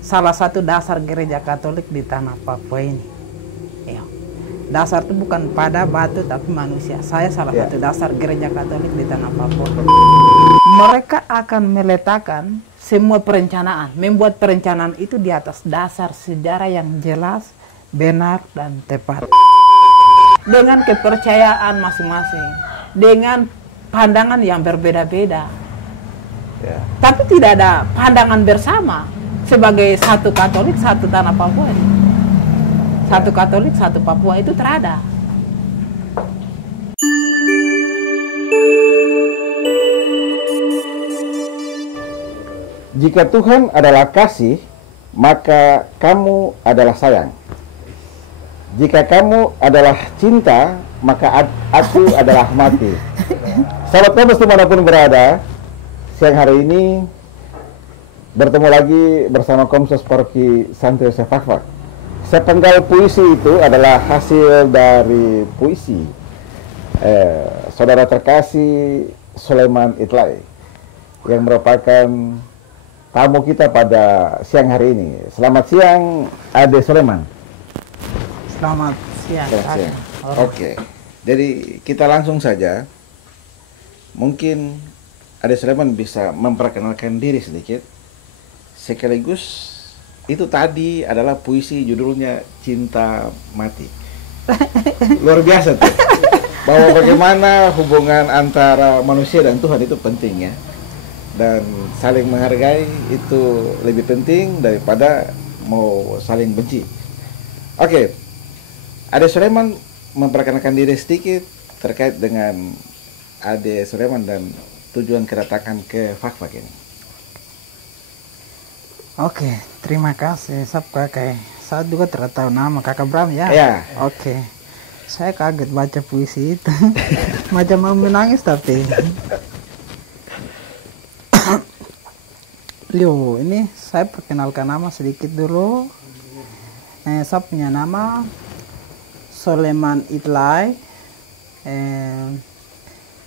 salah satu dasar gereja Katolik di tanah Papua ini. Ya. Dasar itu bukan pada batu tapi manusia. Saya salah satu dasar gereja Katolik di tanah Papua. Mereka akan meletakkan semua perencanaan, membuat perencanaan itu di atas dasar sejarah yang jelas, benar, dan tepat. Dengan kepercayaan masing-masing, dengan pandangan yang berbeda-beda. Tapi tidak ada pandangan bersama sebagai satu Katolik, satu tanah Papua ini. Satu Katolik, satu Papua itu terada. Jika Tuhan adalah kasih, maka kamu adalah sayang. Jika kamu adalah cinta, maka aku adalah mati. Sahabat Kompas dimanapun berada, siang hari ini bertemu lagi bersama Komsos Paroki Santo Yosef Fakfak. Sepenggal puisi itu adalah hasil dari puisi saudara terkasih Sulaiman Itlai, yang merupakan tamu kita pada siang hari ini. Selamat siang, Ade Sulaiman. Selamat siang. Oke, jadi kita langsung saja. Mungkin Ade Sulaiman bisa memperkenalkan diri sedikit. Sekaligus itu tadi adalah puisi judulnya Cinta Mati. Luar biasa tuh. Bahwa bagaimana hubungan antara manusia dan Tuhan itu penting ya. Dan saling menghargai itu lebih penting daripada mau saling benci. Oke, Ade Sulaiman memperkenalkan diri sedikit terkait dengan Ade Sulaiman dan tujuan kedatangan ke Fakfak ini. Oke, terima kasih Kakak. Saya juga tidak tahu nama Kakak Bram ya. Ya. Oke, saya kaget baca puisi itu. Macam mau menangis tapi. Lio, ini saya perkenalkan nama sedikit dulu. Saya punya nama Sulaiman Itlai.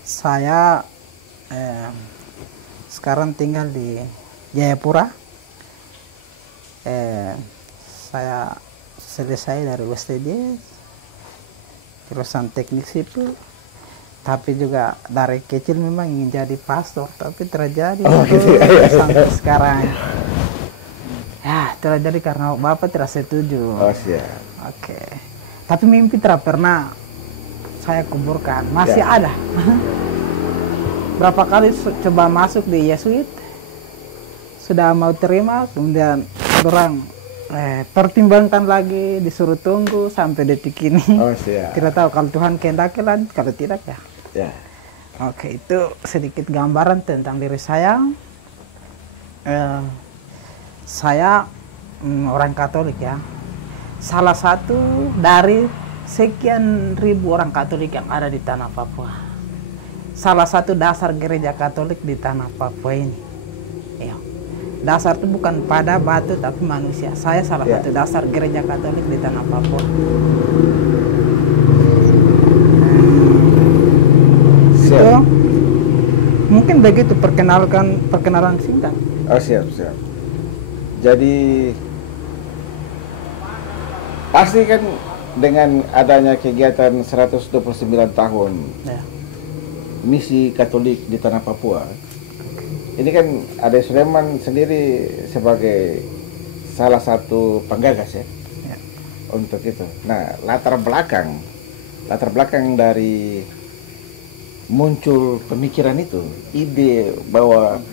Saya sekarang tinggal di Jayapura. Saya selesai dari USTD jurusan teknik sipil, tapi juga dari kecil memang ingin jadi pastor, tapi terjadi sampai sekarang. Ya, terjadi karena Bapak tidak setuju. Oh, siap. Oke. Tapi mimpi tidak pernah saya kuburkan, masih ada. Berapa kali coba masuk di Yesuit, sudah mau terima, kemudian orang pertimbangkan lagi, disuruh tunggu sampai detik ini. Oh, siap. Tidak tahu kalau Tuhan kehendaki lanjut, kalau tidak ya. Ya. Oke, itu sedikit gambaran tentang diri saya. Saya orang Katolik ya. Salah satu dari sekian ribu orang Katolik yang ada di tanah Papua. Salah satu dasar gereja Katolik di tanah Papua ini. Ya. Dasar itu bukan pada batu tapi manusia. Saya salah satu dasar gereja Katolik di tanah Papua. Itu mungkin begitu perkenalan singkat. Oh, siap. Jadi pasti kan dengan adanya kegiatan 129 tahun misi Katolik di tanah Papua. Ini kan Ade Sulaiman sendiri sebagai salah satu penggagas ya untuk itu. Nah, latar belakang dari muncul pemikiran itu, ide bahwa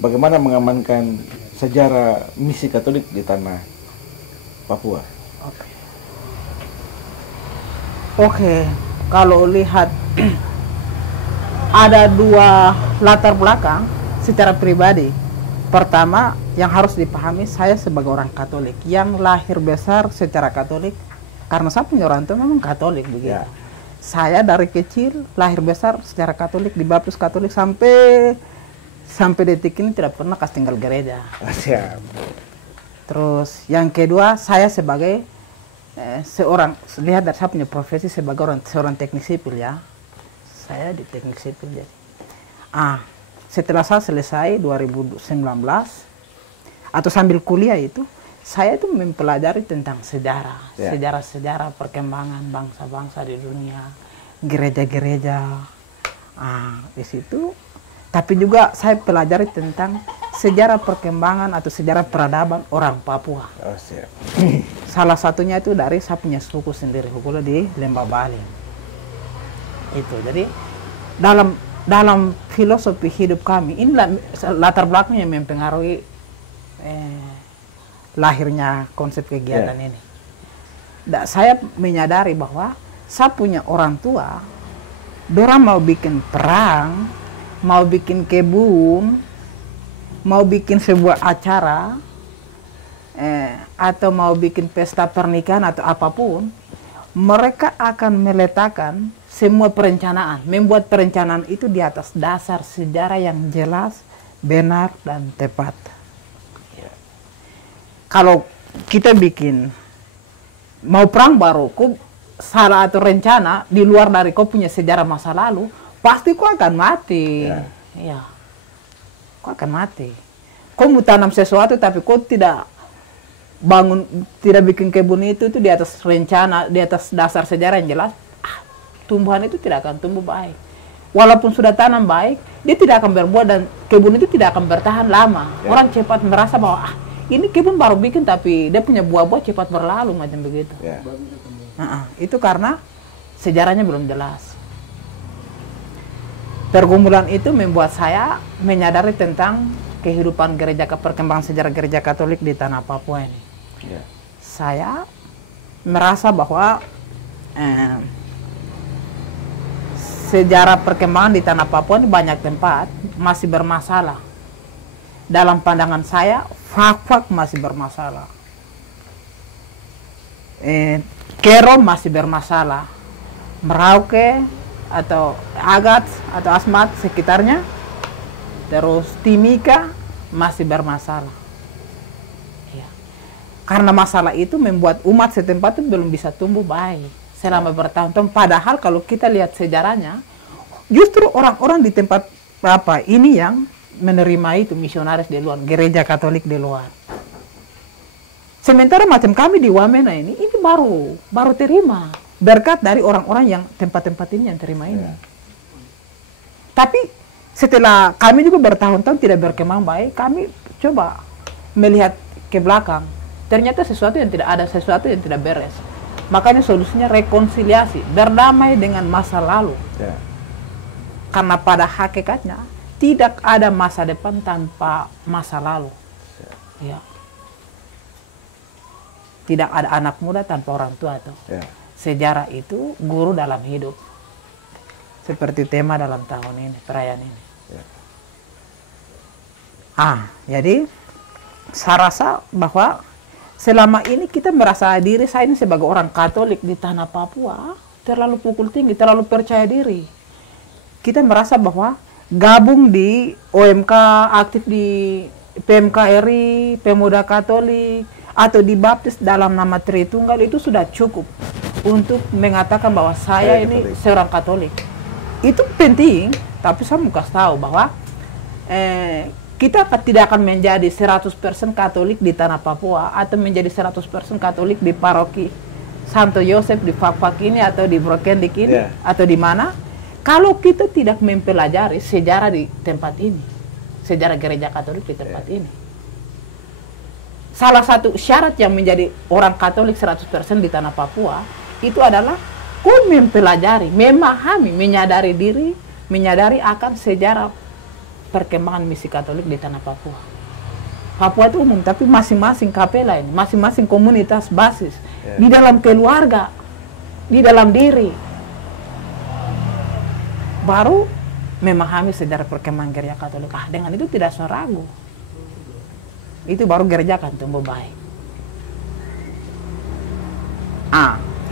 bagaimana mengamankan sejarah misi Katolik di tanah Papua. Oke, kalau lihat ada dua latar belakang secara pribadi. Pertama, yang harus dipahami, saya sebagai orang Katolik yang lahir besar secara Katolik, karena saya punya orang tua memang Katolik begitu. Saya dari kecil lahir besar secara Katolik, dibaptis Katolik sampai detik ini tidak pernah tinggal gereja. Siap. Terus yang kedua, saya sebagai lihat dari saya punya profesi sebagai seorang teknik sipil ya. Saya di teknik sipil jadi. Setelah saya selesai 2019, atau sambil kuliah itu, saya itu mempelajari tentang sejarah, Ya. sejarah-sejarah perkembangan bangsa-bangsa di dunia, gereja-gereja, di situ. Tapi juga saya pelajari tentang sejarah perkembangan atau sejarah peradaban orang Papua. Oh, siap. Salah satunya itu dari saya punya suku sendiri, Hukula di Lembah Bali. Itu, jadi dalam filosofi hidup kami, inilah latar belakang yang mempengaruhi lahirnya konsep kegiatan ini. Saya menyadari bahwa saya punya orang tua, dorang mau bikin perang, mau bikin kebun, mau bikin sebuah acara, atau mau bikin pesta pernikahan atau apapun, mereka akan meletakkan semua perencanaan, membuat perencanaan itu di atas dasar sejarah yang jelas, benar, dan tepat. Kalau kita bikin mau perang baru, kau salah atau rencana di luar dari kau punya sejarah masa lalu, pasti kau akan mati. Ya. Kau akan mati. Kau mau tanam sesuatu tapi kau tidak bangun, tidak bikin kebun itu di atas rencana, di atas dasar sejarah yang jelas, tumbuhan itu tidak akan tumbuh baik. Walaupun sudah tanam baik, dia tidak akan berbuah dan kebun itu tidak akan bertahan lama. Orang cepat merasa bahwa ini kebun baru bikin tapi dia punya buah-buah cepat berlalu macam begitu. Itu karena sejarahnya belum jelas. Pergumulan itu membuat saya menyadari tentang kehidupan gereja, perkembangan sejarah gereja Katolik di tanah Papua ini. Saya merasa bahwa sejarah perkembangan di tanah Papua ini banyak tempat masih bermasalah. Dalam pandangan saya, Fak-Fak masih bermasalah. Kero masih bermasalah. Merauke atau Agat atau Asmat sekitarnya, terus Timika masih bermasalah. Karena masalah itu membuat umat setempat itu belum bisa tumbuh baik selama bertahun-tahun. Padahal kalau kita lihat sejarahnya, justru orang-orang di tempat ini yang menerima itu misionaris di luar, gereja Katolik di luar. Sementara macam kami di Wamena ini baru terima berkat dari orang-orang yang tempat-tempat ini yang terima ini. Tapi setelah kami juga bertahun-tahun tidak berkembang baik, kami coba melihat ke belakang. Ternyata sesuatu yang tidak ada, sesuatu yang tidak beres. Makanya solusinya rekonsiliasi, berdamai dengan masa lalu. Karena pada hakikatnya tidak ada masa depan tanpa masa lalu. Tidak ada anak muda tanpa orang tua tuh. Sejarah itu guru dalam hidup. Seperti tema dalam tahun ini, perayaan ini. Jadi saya rasa bahwa selama ini kita merasa diri saya ini sebagai orang Katolik di tanah Papua terlalu pukul tinggi, terlalu percaya diri. Kita merasa bahwa gabung di OMK, aktif di PMKRI, Pemuda Katolik, atau dibaptis dalam nama Tritunggal itu sudah cukup untuk mengatakan bahwa saya ini seorang Katolik. Itu penting, tapi saya mau kasih tahu bahwa kita tidak akan menjadi 100% Katolik di tanah Papua atau menjadi 100% Katolik di paroki Santo Yosef di Fak-Fak ini atau di Brokendik ini atau di mana kalau kita tidak mempelajari sejarah di tempat ini, sejarah gereja Katolik di tempat ini. Salah satu syarat yang menjadi orang Katolik 100% di tanah Papua itu adalah kau mempelajari, memahami, menyadari diri, menyadari akan sejarah perkembangan misi Katolik di tanah Papua. Papua itu umum, tapi masing-masing kapela ini, masing-masing komunitas basis, di dalam keluarga, di dalam diri, baru memahami sejarah perkembangan gereja Katolik. Dengan itu tidak usah ragu. Itu baru gereja akan tumbuh baik.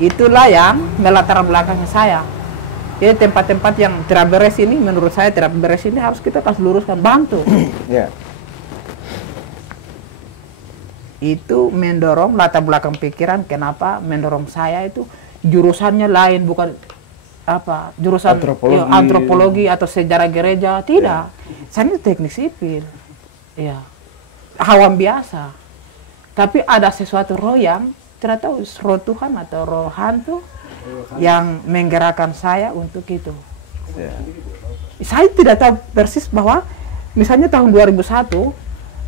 Itulah yang melatar belakangnya saya. Jadi tempat-tempat yang tidak beres ini, menurut saya tidak beres ini harus kita kasih luruskan, bantu. Itu mendorong latar belakang pikiran, kenapa mendorong saya itu jurusannya lain, bukan jurusan antropologi atau sejarah gereja, tidak. Saya ini teknik sipil. awam biasa. Tapi ada sesuatu roh yang tidak tahu roh Tuhan atau roh hantu yang menggerakkan saya untuk itu. Ya. Saya tidak tahu persis bahwa misalnya tahun 2001,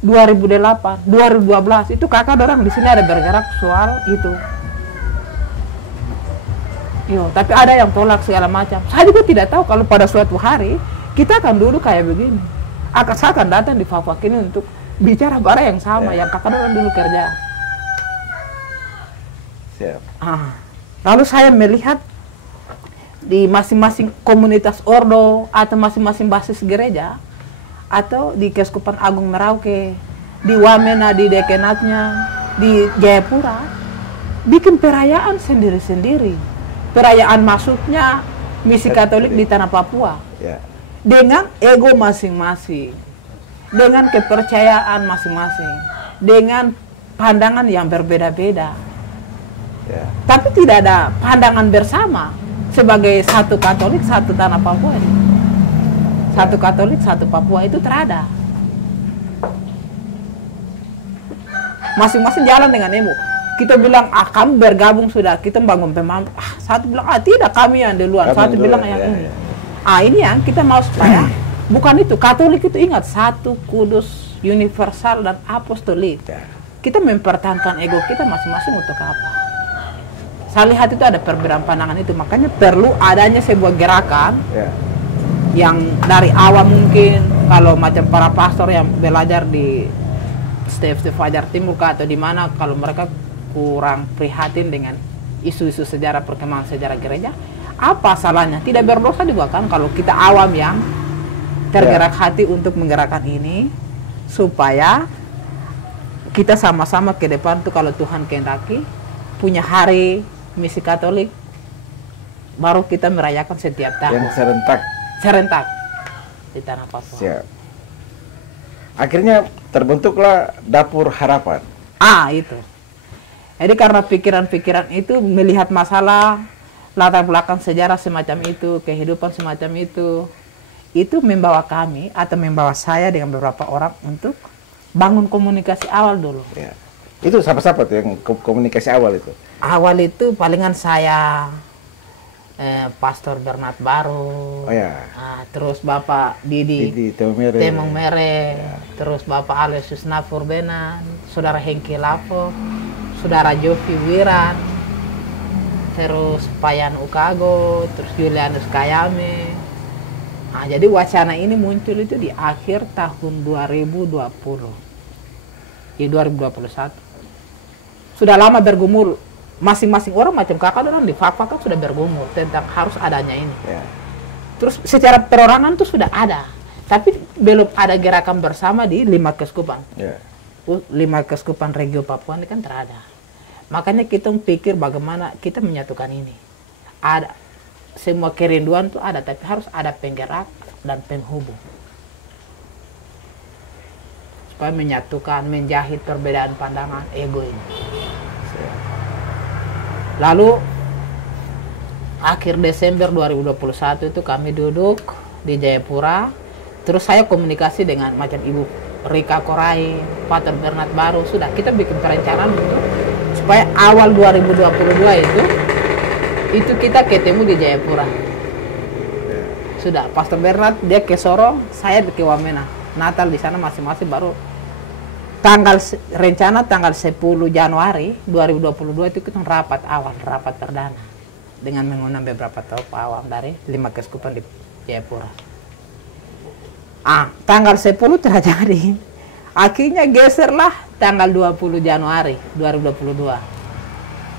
2008, 2012 itu kakak orang di sini ada bergerak soal itu. Yo, tapi ada yang tolak segala macam. Saya juga tidak tahu kalau pada suatu hari kita akan duduk kayak begini. Saya akan datang di Fafak ini untuk bicara barang yang sama yang kakak orang dulu kerja. Siap. Lalu saya melihat di masing-masing komunitas ordo atau masing-masing basis gereja atau di Keuskupan Agung Merauke, di Wamena, di dekenatnya, di Jayapura, bikin perayaan sendiri-sendiri. Perayaan masuknya misi Katolik di tanah Papua. Ya. Dengan ego masing-masing, dengan kepercayaan masing-masing, dengan pandangan yang berbeda-beda. Ya. Tapi tidak ada pandangan bersama sebagai satu Katolik, satu tanah Papua ini. Satu Katolik, satu Papua itu terada. Masing-masing jalan dengan ego. Kita bilang, kami bergabung sudah, kita bangun pemam. Satu bilang, tidak, kami yang duluan. Satu bilang yang ini. Ini yang kita mau supaya, bukan itu, Katolik itu ingat, satu, kudus, universal, dan apostolik. Kita mempertahankan ego kita masing-masing untuk apa? Saya lihat itu ada perbedaan pandangan itu, makanya perlu adanya sebuah gerakan yang dari awal mungkin, kalau macam para pastor yang belajar di Stef Fajar Timur atau di mana, kalau mereka kurang prihatin dengan isu-isu sejarah perkembangan sejarah gereja, apa salahnya? Tidak berdosa juga kan kalau kita awam yang tergerak hati untuk menggerakkan ini, supaya kita sama-sama ke depan tuh kalau Tuhan kehendaki punya hari misi Katolik, baru kita merayakan setiap tahun. Yang serentak di tanah Papua. Siap. Akhirnya terbentuklah Dapur Harapan. Itu. Jadi karena pikiran-pikiran itu, melihat masalah, latar belakang sejarah semacam itu, kehidupan semacam itu membawa kami atau membawa saya dengan beberapa orang untuk bangun komunikasi awal dulu. Ya. Itu siapa-siapa tuh yang komunikasi awal itu? Awal itu palingan saya, Pastor Bernard Baru, terus Bapak Didi Temong Mere, terus Bapak Aloysius Nafur Benan, Saudara Hengki Lapo, Saudara Jovi Wiran, terus Payan Ukago, terus Julianus Kayame. Jadi wacana ini muncul itu di akhir tahun 2020, di 2021. Sudah lama bergumul, masing-masing orang macam kakak orang di Fafak kan sudah bergumul tentang harus adanya ini. Terus secara perorangan tuh sudah ada, tapi belum ada gerakan bersama di 5 keuskupan. 5 keuskupan regio Papua ini kan terada. Makanya kita pikir bagaimana kita menyatukan ini. Ada semua kerinduan tuh ada, tapi harus ada penggerak dan penghubung supaya menyatukan, menjahit perbedaan pandangan ego ini. Lalu akhir Desember 2021 itu kami duduk di Jayapura, terus saya komunikasi dengan macam Ibu Rika Korai, Pater Bernard Baru, sudah kita bikin perencanaan supaya awal 2022 itu kita ketemu di Jayapura. Sudah, Pastor Bernard dia ke Sorong, saya ke Wamena. Natal di sana masing-masing, baru rencana tanggal 10 Januari 2022 itu kita rapat perdana dengan mengundang beberapa tokoh awam dari 5 keuskupan di Jayapura. Tanggal 10 terjadi. Akhirnya geserlah tanggal 20 Januari 2022.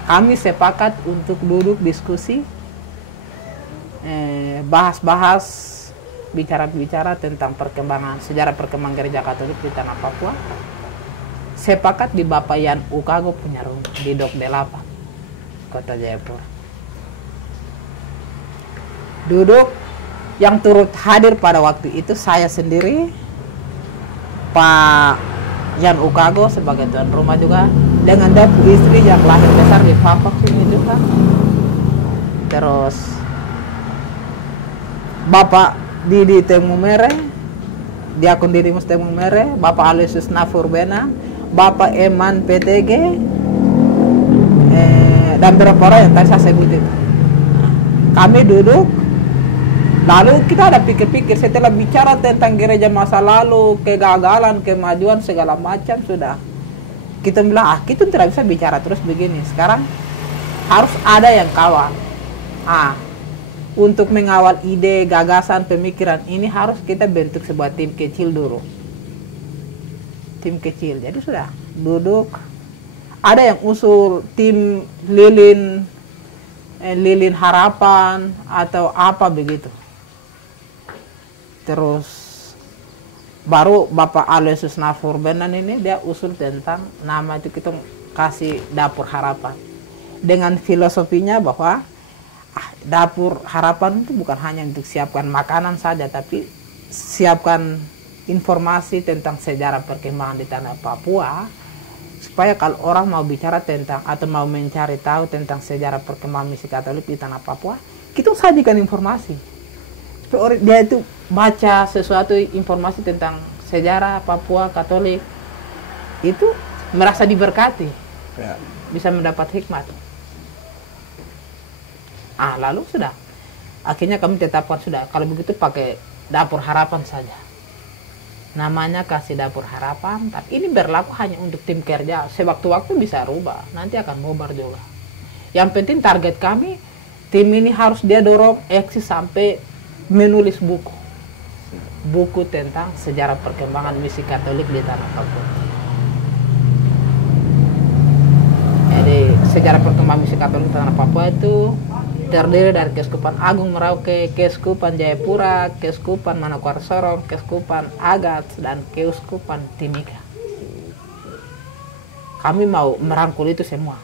Kami sepakat untuk duduk diskusi, bahas-bahas, bicara-bicara tentang sejarah perkembangan gereja Katolik di tanah Papua. Sepakat di Bapak Yan Ukago punya rumah di Dok 8, Kota Jayapura. Duduk, yang turut hadir pada waktu itu saya sendiri, Pak Yan Ukago sebagai tuan rumah juga, dengan Dapu istri yang lahir besar di Fafak ini juga. Terus Bapak Didi Temong Mere, Diakon Didimus Temung Mere, Bapak Aloysius Nafurbena, Bapak Eman PTG, dan beberapa orang yang tadi saya sebut itu. Kami duduk, lalu kita ada pikir-pikir setelah bicara tentang gereja masa lalu, kegagalan, kemajuan, segala macam sudah. Kita bilang, kita tidak bisa bicara terus begini. Sekarang harus ada yang kawal. Untuk mengawal ide, gagasan, pemikiran ini harus kita bentuk sebuah tim kecil dulu. Tim kecil. Jadi sudah duduk. Ada yang usul tim lilin harapan atau apa begitu. Terus baru Bapak Aloysius Nafurbenan ini dia usul tentang nama itu kita kasih Dapur Harapan. Dengan filosofinya bahwa Dapur Harapan itu bukan hanya untuk siapkan makanan saja, tapi siapkan informasi tentang sejarah perkembangan di tanah Papua, supaya kalau orang mau bicara tentang atau mau mencari tahu tentang sejarah perkembangan misi Katolik di tanah Papua, kita sajikan informasi. Supaya dia itu baca sesuatu informasi tentang sejarah Papua Katolik, itu merasa diberkati, bisa mendapat hikmat. Lalu sudah, akhirnya kami tetapkan sudah, kalau begitu pakai Dapur Harapan saja. Namanya kasih Dapur Harapan, tapi ini berlaku hanya untuk tim kerja. Sewaktu-waktu bisa rubah, nanti akan bubar juga. Yang penting target kami, tim ini harus dia dorong eksis sampai menulis buku. Buku tentang sejarah perkembangan misi Katolik di tanah Papua. Jadi sejarah perkembangan misi Katolik di tanah Papua itu terdiri dari Keuskupan Agung Merauke, Keuskupan Jayapura, Keuskupan Manokwari Sorong, Keuskupan Agats, dan Keuskupan Timika. Kami mau merangkul itu semua.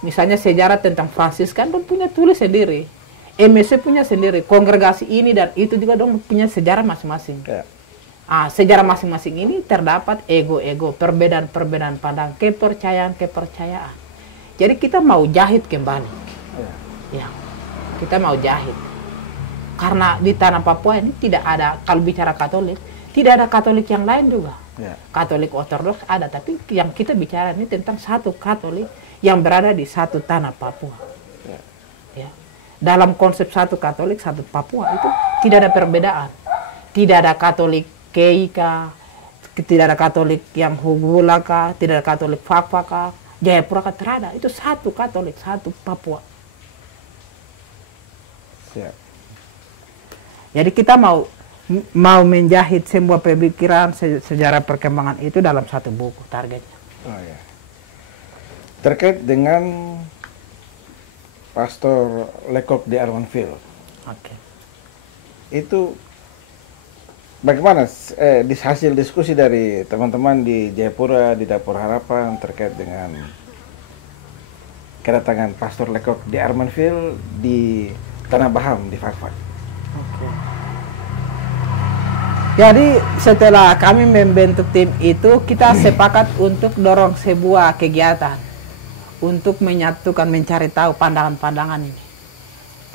Misalnya sejarah tentang Fransiskan, dong punya tulis sendiri. MSC punya sendiri. Kongregasi ini dan itu juga dong punya sejarah masing-masing. Sejarah masing-masing ini terdapat ego-ego, perbedaan-perbedaan pandang, kepercayaan-kepercayaan. Jadi kita mau jahit kembali. Ya. Kita mau jahit. Karena di tanah Papua ini tidak ada, kalau bicara Katolik, tidak ada Katolik yang lain juga. Katolik Ortodoks ada, tapi yang kita bicara ini tentang satu Katolik yang berada di satu tanah Papua. Ya. Dalam konsep satu Katolik, satu Papua itu tidak ada perbedaan. Tidak ada Katolik Keika, tidak ada Katolik yang Hugulaka, tidak ada Katolik Fakfaka, Jayapura terada. Itu satu Katolik, satu Papua. Jadi kita mau menjahit semua pemikiran sejarah perkembangan itu dalam satu buku targetnya. Terkait dengan Pastor Lecoq di Armanville, itu bagaimana hasil diskusi dari teman-teman di Jayapura, di Dapur Harapan terkait dengan kedatangan Pastor Lecoq di Armanville di Tanah Baham di Fakfak? Jadi setelah kami membentuk tim itu, kita sepakat untuk dorong sebuah kegiatan untuk menyatukan, mencari tahu pandangan-pandangan ini.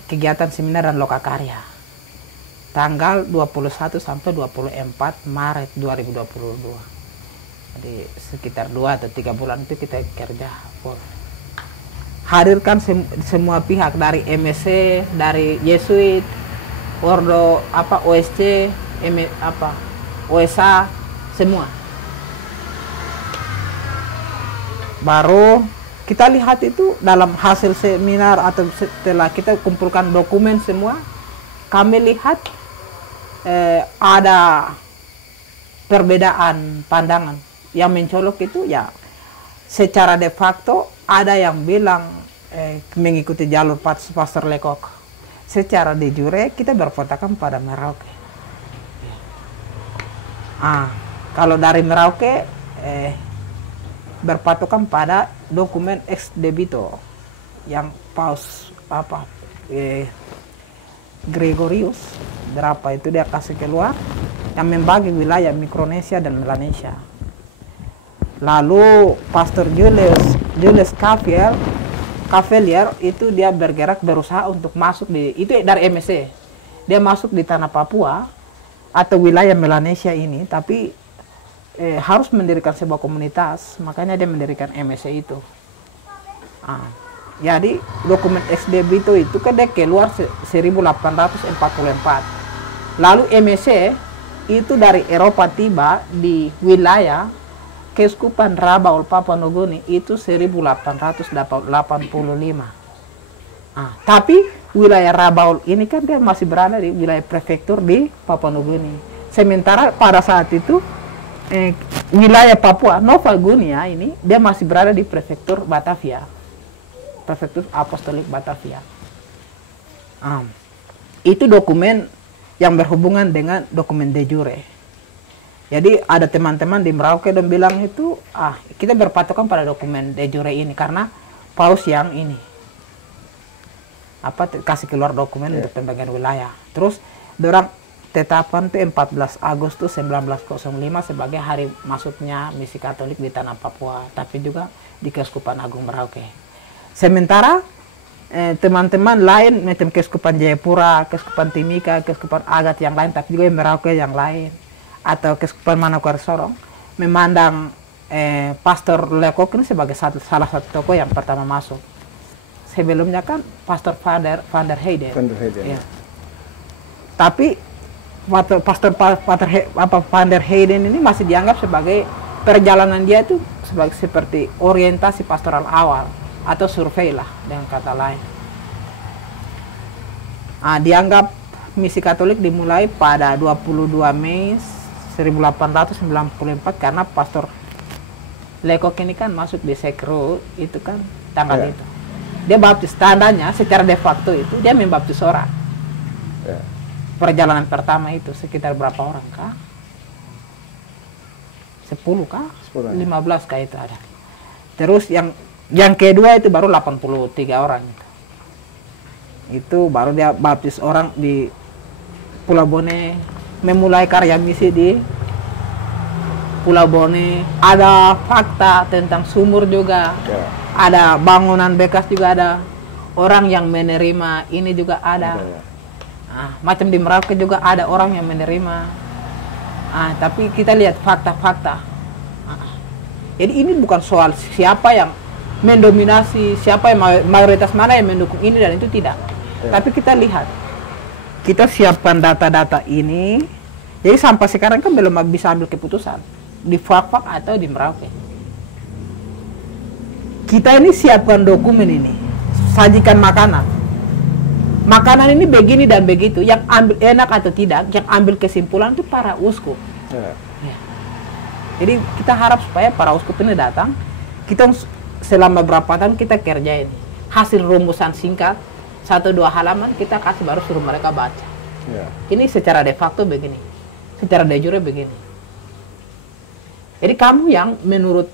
Kegiatan seminar dan lokakarya. Tanggal 21 sampai 24 Maret 2022. Jadi sekitar 2 atau 3 bulan itu kita kerja full. Hadirkan semua pihak dari MSC, dari Yesuit, Ordo OSC, OSA, semua. Baru kita lihat itu dalam hasil seminar atau setelah kita kumpulkan dokumen semua, kami lihat ada perbedaan pandangan. Yang mencolok itu ya secara de facto ada yang bilang mengikuti jalur Pastor Lecoq. Secara de jure kita berpatokan pada Merauke. Kalau dari Merauke berpatokan pada dokumen ex debito yang Paus Gregorius berapa itu dia kasih keluar yang membagi wilayah Mikronesia dan Melanesia. Lalu Pastor Julius Cavalier itu dia bergerak berusaha untuk masuk di itu dari MSC. Dia masuk di tanah Papua atau wilayah Melanesia ini, tapi harus mendirikan sebuah komunitas, makanya dia mendirikan MSC itu. Jadi dokumen XDB itu kan dia keluar 1844. Lalu MSC itu dari Eropa tiba di wilayah Keuskupan Rabaul Papua Nugini itu 1885. Tapi wilayah Rabaul ini kan dia masih berada di wilayah prefektur di Papua Nugini. Sementara pada saat itu wilayah Papua Nova Guinea ini dia masih berada di prefektur Batavia, prefektur Apostolik Batavia. Itu dokumen yang berhubungan dengan dokumen de jure. Jadi ada teman-teman di Merauke dan bilang itu, kita berpatokan pada dokumen de jure ini karena Paus yang ini kasih keluar dokumen untuk pembagian wilayah. Terus dorang tetapkan itu 14 Agustus 1905 sebagai hari masuknya misi Katolik di tanah Papua, tapi juga di Keuskupan Agung Merauke. Sementara teman-teman lain macam Keuskupan Jayapura, Keuskupan Timika, Keuskupan Agat yang lain, tapi juga Merauke yang lain, atau Keuskupan Manokwari Sorong memandang Pastor Lekok ini sebagai salah satu tokoh yang pertama masuk. Sebelumnya kan Pastor Van der Heyden. Ya. Tapi Pastor Van der Heyden ini masih dianggap sebagai perjalanan dia itu seperti orientasi pastoral awal atau survei lah dengan kata lain. Dianggap misi Katolik dimulai pada 22 Mei 1894 karena Pastor Lekok ini kan masuk di Sekro itu kan tanggal itu. Dia baptis, tandanya secara de facto itu dia membaptis orang. Perjalanan pertama itu sekitar berapa orang kah? 10 kah? 15 kah itu ada. Terus yang kedua itu baru 83 orang. Itu baru dia baptis orang di Pulau Bone, memulai karya misi di Pulau Bone. Ada fakta tentang sumur juga. Ada bangunan bekas juga ada. Orang yang menerima ini juga ada. Macam di Merauke juga ada orang yang menerima. Tapi kita lihat fakta-fakta. Jadi ini bukan soal siapa yang mendominasi, siapa yang mayoritas mana yang mendukung ini dan itu tidak. Tapi kita lihat, kita siapkan data-data ini. Jadi sampai sekarang kan belum bisa ambil keputusan di Fak-Fak atau di Merauke. Kita ini siapkan dokumen ini, sajikan makanan. Makanan ini begini dan begitu, yang ambil enak atau tidak, yang ambil kesimpulan itu para uskup. Jadi kita harap supaya para uskup ini datang, kita selama berapa tahun kita kerjain. Hasil rumusan singkat, 1-2 halaman kita kasih baru suruh mereka baca. Ini secara de facto begini, secara de jure begini. Jadi kamu yang menurut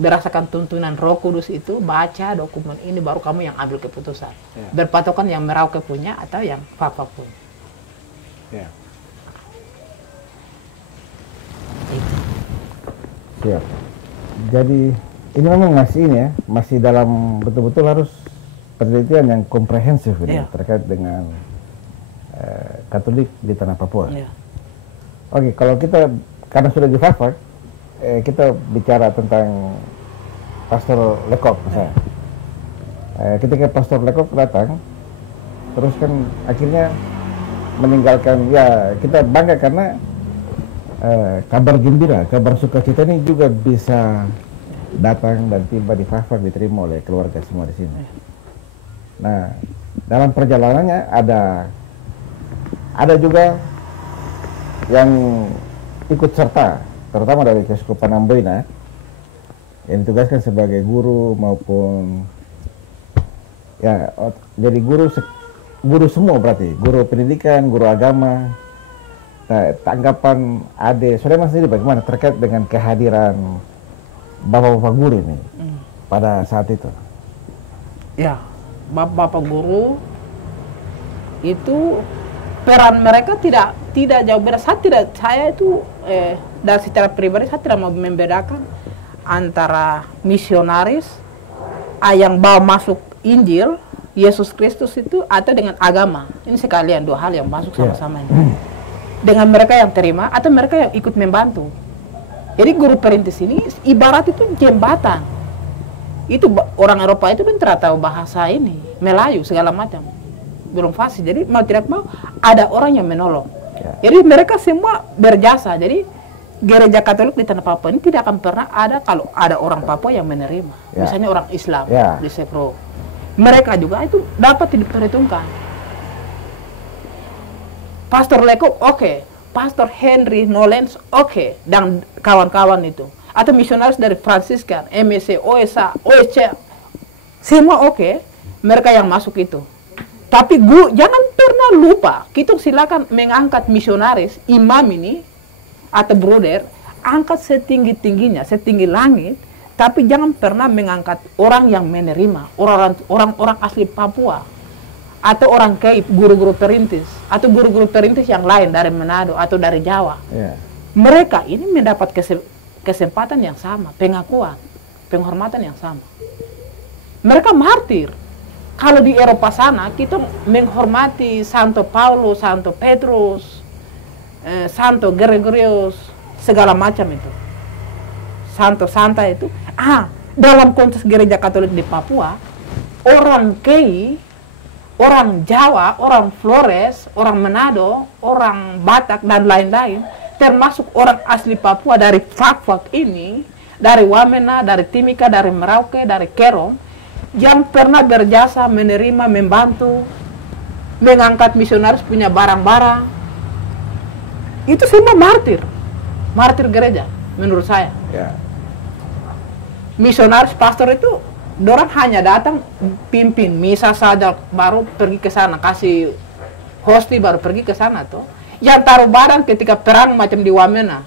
berdasarkan tuntunan Roh Kudus itu baca dokumen ini baru kamu yang ambil keputusan. Berpatokan yang Merauke punya atau yang Fak-Fak punya. Siap. Jadi ini memang masih ini ya, masih dalam betul-betul harus penelitian yang komprehensif ini terkait dengan Katolik di tanah Papua. Oke, kalau kita karena sudah di Fak-Fak, kita bicara tentang Pastor Lekok misalnya. Ketika Pastor Lekok datang, terus kan akhirnya meninggalkan, ya kita bangga karena kabar gembira, kabar sukacita ini juga bisa datang dan tiba di Fak-Fak, diterima oleh keluarga semua di sini. Nah, dalam perjalanannya ada juga yang ikut serta, terutama dari Keuskupan Amboina yang ditugaskan sebagai guru maupun jadi guru semua, berarti guru pendidikan, guru agama. Nah, tanggapan Ade Sulaiman sendiri bagaimana terkait dengan kehadiran bapak-bapak guru ini pada saat itu? Ya, bapak-bapak guru itu peran mereka tidak jauh beda. Saya itu dari secara pribadi saya tidak mau membedakan antara misionaris yang bawa masuk Injil Yesus Kristus itu atau dengan agama. Ini sekalian dua hal yang masuk sama-sama ini. dengan mereka yang terima atau mereka yang ikut membantu. Jadi guru perintis ini ibarat itu jembatan. Itu orang Eropa itu kan tidak tahu bahasa ini, Melayu segala macam, belum fasih. Jadi mau tidak mau ada orang yang menolong. Jadi mereka semua berjasa. Jadi gereja Katolik di Tanah Papua ini tidak akan pernah ada kalau ada orang Papua yang menerima. Misalnya orang Islam di Sekro, mereka juga itu dapat diperhitungkan. Pastor Lekok oke, Pastor Henry Nolens oke, dan kawan-kawan itu. Atau misionaris dari Fransiskan, MSC, OSA, OSC, semua oke, mereka yang masuk itu. Tapi jangan pernah lupa, kita silakan mengangkat misionaris, imam ini, atau brother, angkat setinggi-tingginya, setinggi langit, tapi jangan pernah mengangkat orang yang menerima, orang-orang asli Papua, atau orang Cape, guru-guru perintis, atau guru-guru perintis yang lain dari Manado atau dari Jawa. Mereka ini mendapat kesempatan yang sama, pengakuan, penghormatan yang sama. Mereka martir. Kalau di Eropa sana, kita menghormati Santo Paulo, Santo Petrus, Santo Gregorius, segala macam itu. Santo Santa itu. Dalam konteks gereja Katolik di Papua, orang Kei, orang Jawa, orang Flores, orang Manado, orang Batak, dan lain-lain, termasuk orang asli Papua dari Fak-Fak ini, dari Wamena, dari Timika, dari Merauke, dari Kerong, yang pernah berjasa, menerima, membantu, mengangkat misionaris punya barang-barang. Itu semua martir. Martir gereja, menurut saya. Misionaris pastor itu, dorang hanya datang, pimpin misa saja, baru pergi ke sana, kasih hosti, baru pergi ke sana tuh. Yang taruh barang ketika perang macam di Wamena.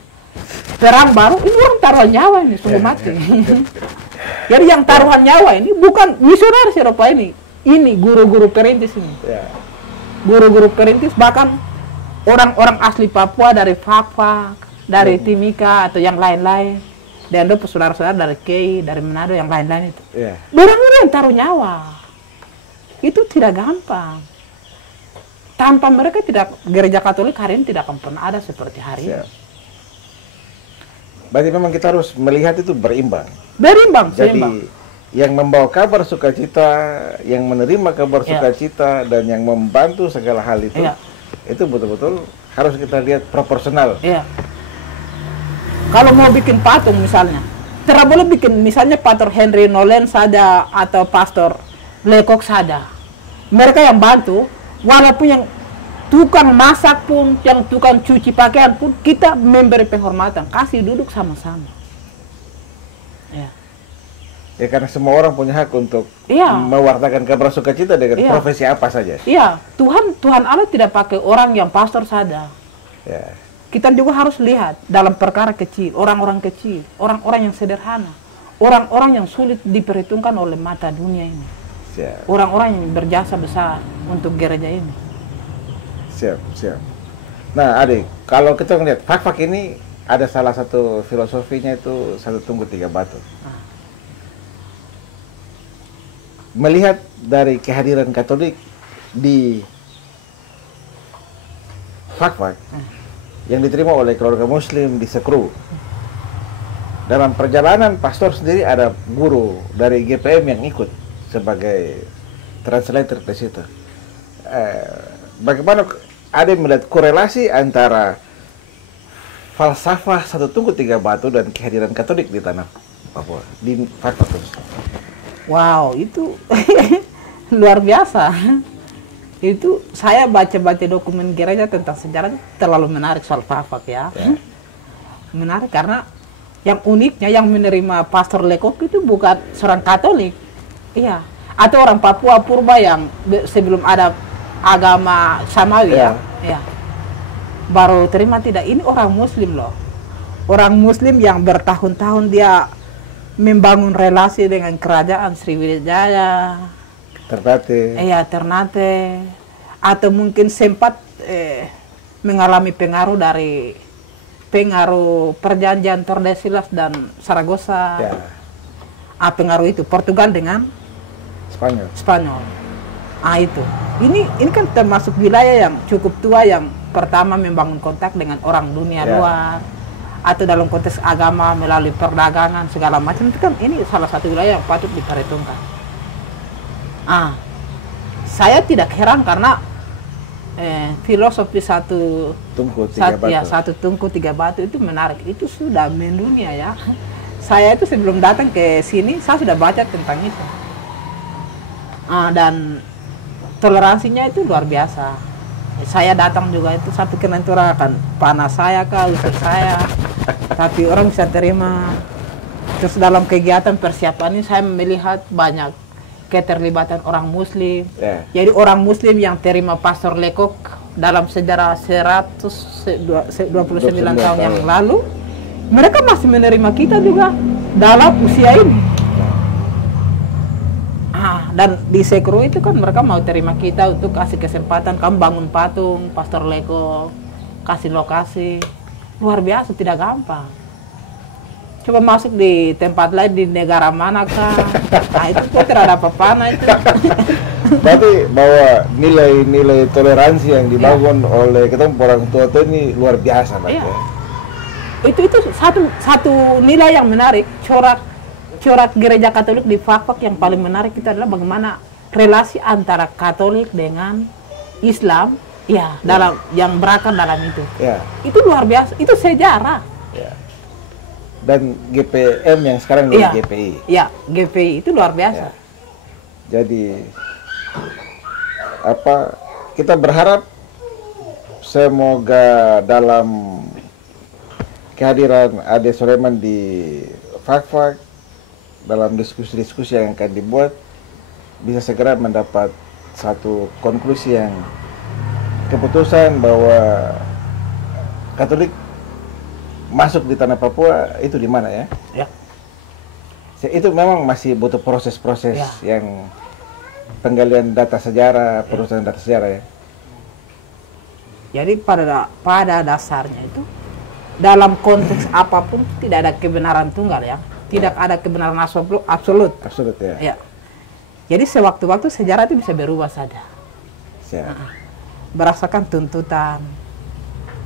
Perang baru, ini orang taruh nyawa ini, sungguh mati. Jadi yang taruhan nyawa ini bukan misionaris Eropa ini guru-guru perintis ini. Guru-guru perintis, bahkan orang-orang asli Papua dari Fak-Fak, dari Timika atau yang lain-lain, dan ada saudara-saudara dari Kei, dari Manado yang lain-lain itu. Orang-orang yang taruh nyawa itu tidak gampang. Tanpa mereka gereja Katolik hari ini tidak akan pernah ada seperti hari ini. Berarti memang kita harus melihat itu berimbang. Jadi yang membawa kabar sukacita, yang menerima kabar sukacita, dan yang membantu segala hal itu, itu betul-betul harus kita lihat proporsional. Kalau mau bikin patung misalnya, tidak boleh bikin misalnya Pastor Henry Nolen saja atau Pastor Lekok saja. Mereka yang bantu, walaupun yang tukang masak pun, yang tukang cuci pakaian pun, kita memberi penghormatan, kasih duduk sama-sama. Ya karena semua orang punya hak untuk mewartakan kabar sukacita dengan profesi apa saja. Tuhan Allah tidak pakai orang yang pastor saja. Kita juga harus lihat dalam perkara kecil, orang-orang kecil, orang-orang yang sederhana, orang-orang yang sulit diperhitungkan oleh mata dunia ini. Orang-orang yang berjasa besar untuk gereja ini. Siap. Nah, adik, kalau kita melihat Fak-Fak ini ada salah satu filosofinya itu satu tunggu tiga batu. Melihat dari kehadiran Katolik di Fak-Fak yang diterima oleh keluarga Muslim di Sekru, dalam perjalanan pastor sendiri ada guru dari GPM yang ikut sebagai translator di situ. Bagaimana ada melihat korelasi antara falsafah satu tunggu tiga batu dan kehadiran Katolik di tanah Papua, di Fak-Fak? Wow, itu luar biasa. Itu saya baca-baca dokumen gereja tentang sejarah, terlalu menarik soal Fak-Fak ya. Menarik karena yang uniknya yang menerima Pastor Lekok itu bukan seorang Katolik. Atau orang Papua Purba yang sebelum ada agama Samawi baru terima, tidak. Ini orang Muslim loh. Orang Muslim yang bertahun-tahun dia membangun relasi dengan kerajaan Sriwijaya, Ternate, atau mungkin sempat mengalami pengaruh dari perjanjian Tordesillas dan Saragossa. Pengaruh itu Portugal dengan Spanyol. Itu. Ini kan termasuk wilayah yang cukup tua yang pertama membangun kontak dengan orang dunia Ya. luar, atau dalam konteks agama melalui perdagangan segala macam, itu kan ini salah satu wilayah yang patut diperhitungkan. Saya tidak heran karena filosofi satu tungku tiga batu itu menarik, itu sudah mendunia ya. Saya itu sebelum datang ke sini saya sudah baca tentang itu, dan toleransinya itu luar biasa. Saya datang juga itu satu kenantura akan panas saya kah, usut saya, tapi orang bisa terima. Terus dalam kegiatan persiapan ini saya melihat banyak keterlibatan orang Muslim. Jadi orang Muslim yang terima Pastor Lekok dalam sejarah 129 tahun yang lalu, mereka masih menerima kita juga dalam usia ini. Dan di Sekro itu kan mereka mau terima kita untuk kasih kesempatan, kamu bangun patung, Pastor Lekok, kasih lokasi. Luar biasa, tidak gampang. Coba masuk di tempat lain di negara manakah? Itu kok tidak ada apa-apa itu. Berarti bahwa nilai-nilai toleransi yang dibangun oleh kita orang tua itu ini luar biasa, Pak. Iya. Itu satu nilai yang menarik. Corak gereja Katolik di Fakfak yang paling menarik itu adalah bagaimana relasi antara Katolik dengan Islam, dalam yang berakar dalam itu. Itu luar biasa. Itu sejarah. Dan GPM yang sekarang jadi GPI. GPI itu luar biasa. Jadi kita berharap semoga dalam kehadiran Ade Soleman di Fakfak, dalam diskusi-diskusi yang akan dibuat, bisa segera mendapat satu konklusi yang keputusan bahwa Katolik masuk di tanah Papua itu di mana ya? Itu memang masih butuh proses-proses yang penggalian data sejarah, perusahaan data sejarah ya. Jadi pada dasarnya itu dalam konteks apapun tidak ada kebenaran tunggal ya. Tidak ada kebenaran absolut. Absolut ya. Jadi sewaktu-waktu sejarah itu bisa berubah saja. Berdasarkan tuntutan,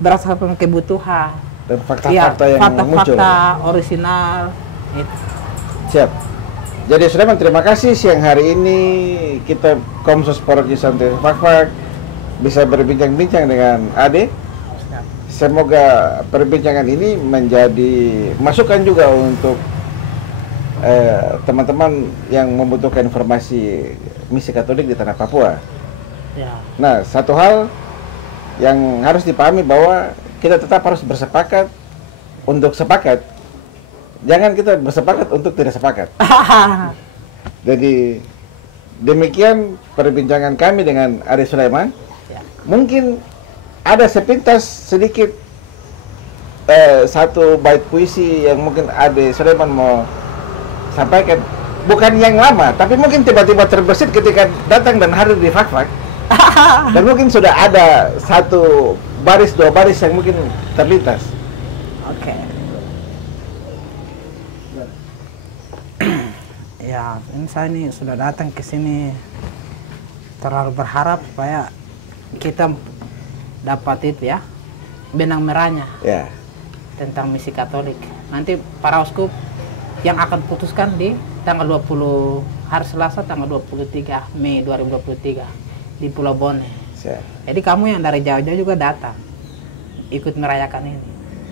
berdasarkan kebutuhan. Dan fakta-fakta yang muncul. Fakta orisinal. Siap. Jadi Soleman, terima kasih siang hari ini kita Komsos Paroki Santo Fakfak bisa berbincang-bincang dengan Ade. Semoga perbincangan ini menjadi masukan juga untuk teman-teman yang membutuhkan informasi misi Katolik di tanah Papua. Nah, satu hal yang harus dipahami bahwa kita tetap harus bersepakat untuk sepakat. Jangan kita bersepakat untuk tidak sepakat. Jadi demikian perbincangan kami dengan Ade Soleman. Mungkin ada sepintas sedikit satu bait puisi yang mungkin Ade Soleman mau sampaikan. Bukan yang lama, tapi mungkin tiba-tiba terbesit ketika datang dan hadir di Fakfak. Dan mungkin sudah ada satu baris, dua baris yang mungkin terlintas. Oke. Ya, saya ini sudah datang ke sini terlalu berharap supaya kita dapat itu ya, benang merahnya tentang misi Katolik. Nanti para uskup yang akan putuskan di tanggal 20 hari Selasa tanggal 23 Mei 2023 di Pulau Bone. Jadi kamu yang dari jauh-jauh juga datang ikut merayakan ini.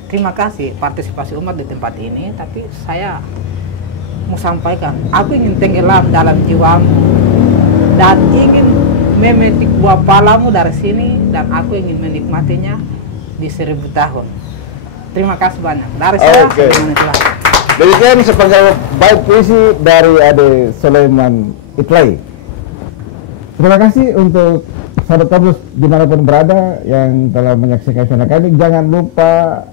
Terima kasih partisipasi umat di tempat ini, tapi saya mau sampaikan, aku ingin tenggelam dalam jiwamu dan ingin memetik buah palamu dari sini, dan aku ingin menikmatinya di 1000 tahun. Terima kasih banyak dari saya. Demikian sepenggal bait puisi dari Ade Soleman Itlai. Terima kasih untuk sahabat Komsos dimanapun berada yang telah menyaksikan channel kami. Jangan lupa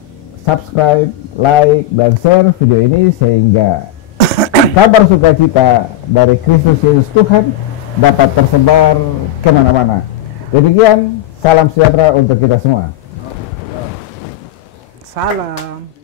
subscribe, like, dan share video ini sehingga kabar sukacita dari Kristus Yesus Tuhan dapat tersebar kemana-mana. Demikian, salam sejahtera untuk kita semua. Salam.